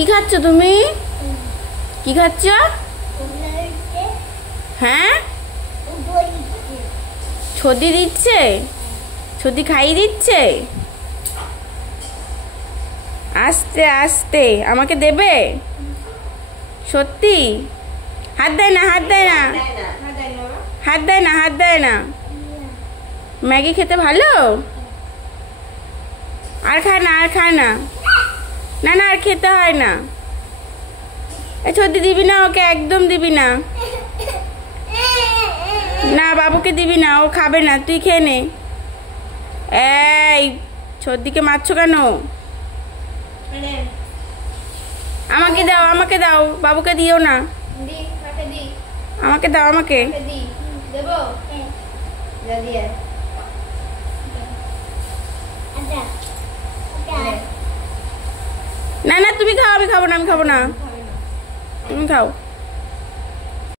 কি খাচ্ছ তুমি? কি খাচ্ছ? হ্যাঁ, ছদি দিচ্ছে। ছদি খাইয়ে দিচ্ছে। আস্তে আস্তে আমাকে দেবে? সত্যি? হাত দেয় না, হাত দেয় না, হাত দেয় না, হাত দেয় না। ম্যাগি খেতে ভালো? আর খায় না, আর খায় না। না না, আর খেতে হয় না। এই ছদি দিবি না ওকে, একদম দিবি না। না, বাবুকে দিবি না, ও খাবে না, তুই খেয়ে নে। এই ছদিকে মারছো কেন? আমাকে দাও, আমাকে দাও, বাবুকে দিও না। আমাকে দাও, আমাকে। না না, তুমি খাও, আমি খাবো না, আমি খাবো না, তুমি খাও।